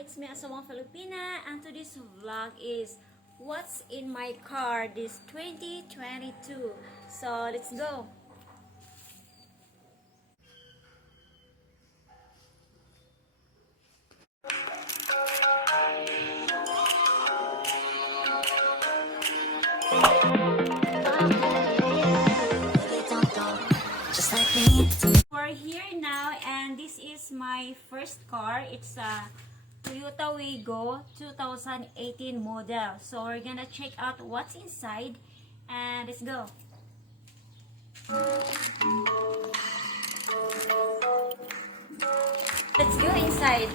it's me Asawang Filipina, and today's vlog is what's in my car this 2022. So let's go. We're here now, and this is my first car. It's a Toyota Wigo 2018 model. So we're gonna check out what's inside, and let's go. Let's go inside.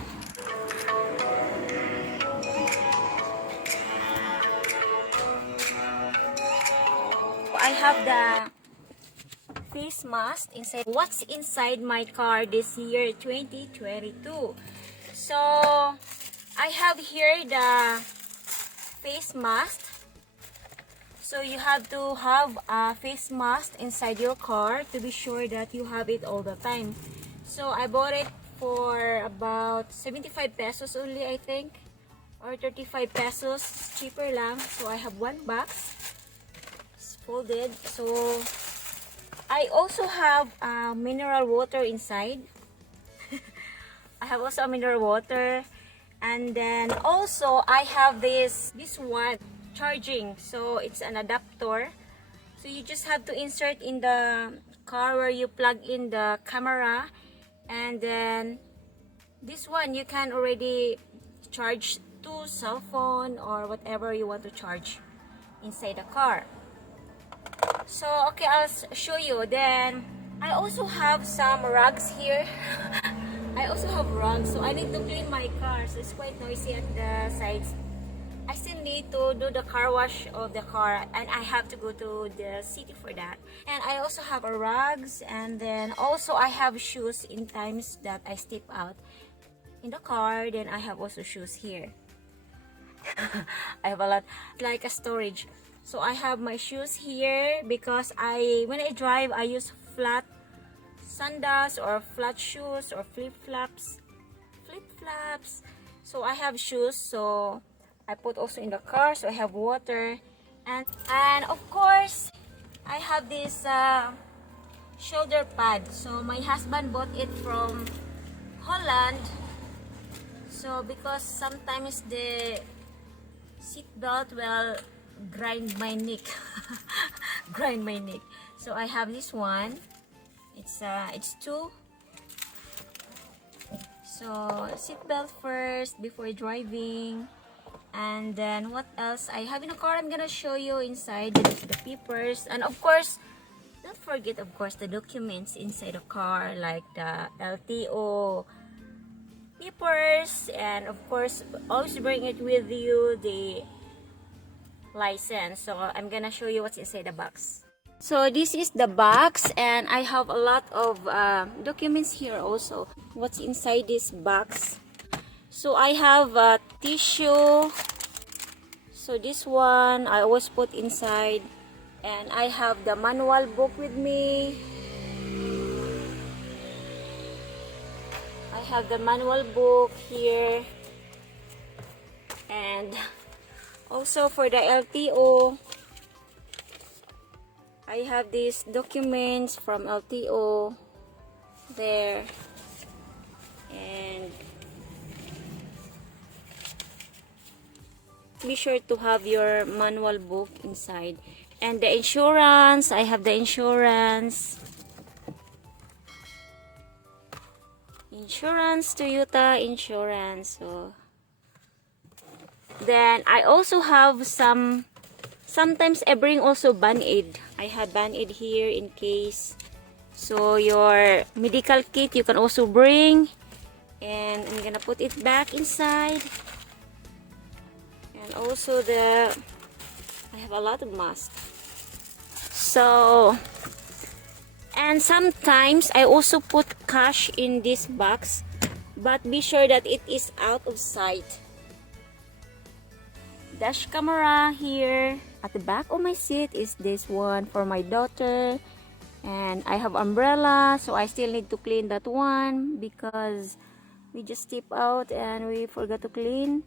I have the face mask inside. What's inside my car this year 2022? So I have here the face mask. So you have to have a face mask inside your car to be sure that you have it all the time. So I bought it for about 75 pesos only, I think, or 35 pesos, cheaper lang. So I have one box. It's folded. So I also have mineral water inside. I have also a mineral water, and then also I have this one charging. So it's an adapter. So you just have to insert in the car where you plug in the camera, and then this one you can already charge to cell phone or whatever you want to charge inside the car. So okay, I'll show you. Then I also have some rugs here. I also have rugs, so I need to clean my car. So it's quite noisy at the sides. I still need to do the car wash of the car, and I have to go to the city for that. And I also have a rugs, and then also I have shoes in times that I step out in the car. Then I have also shoes here. I have a lot, like a storage. So I have my shoes here because when I drive, I use flat sandals or flat shoes or flip-flops. So I have shoes, so I put also in the car. So I have water, and of course I have this shoulder pad. So my husband bought it from Holland. So because sometimes the seat belt will grind my neck. So I have this one. It's two. So seatbelt first before driving, and then what else I have in the car, I'm gonna show you inside. The papers, and of course don't forget, of course, the documents inside the car, like the LTO papers, and of course always bring it with you, the license. So I'm gonna show you what's inside the box. So this is the box, and I have a lot of documents here also. What's inside this box? So I have a tissue. So this one I always put inside, and I have the manual book with me. I have the manual book here, and also for the LTO, I have these documents from LTO there, and be sure to have your manual book inside. And the insurance, I have the insurance, Toyota insurance. So then I also have sometimes I bring also Band-Aid. I have Band-Aid here in case. So your medical kit you can also bring, and I'm gonna put it back inside. And also I have a lot of masks. So, and sometimes I also put cash in this box, but be sure that it is out of sight. Dash camera here. At the back of my seat is this one for my daughter, and I have umbrella, so I still need to clean that one because We just step out and we forgot to clean.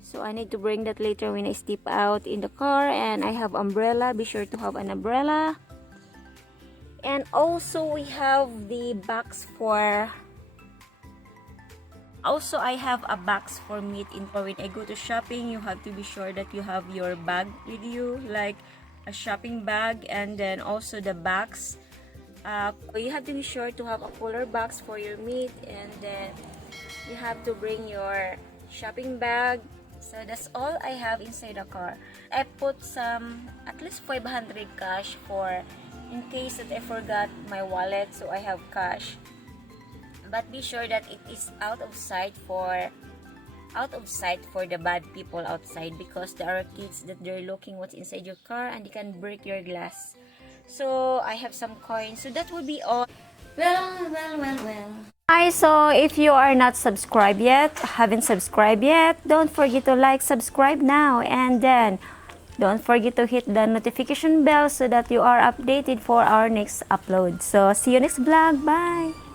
So I need to bring that later when I step out in the car. And I have umbrella. Be sure to have an umbrella. And also we have the box for... Also, I have a box for meat. When I go to shopping, you have to be sure that you have your bag with you. Like a shopping bag, and then also the box. You have to be sure to have a cooler box for your meat. And then you have to bring your shopping bag. So that's all I have inside the car. I put some, at least 500 cash for in case that I forgot my wallet, so I have cash. But be sure that it is out of sight for the bad people outside, because there are kids that they're looking what's inside your car and they can break your glass. So I have some coins. So that would be all. Well. Hi, so if you are not subscribed yet, haven't subscribed yet, don't forget to like, subscribe now, and then don't forget to hit the notification bell so that you are updated for our next upload. So see you next vlog. Bye!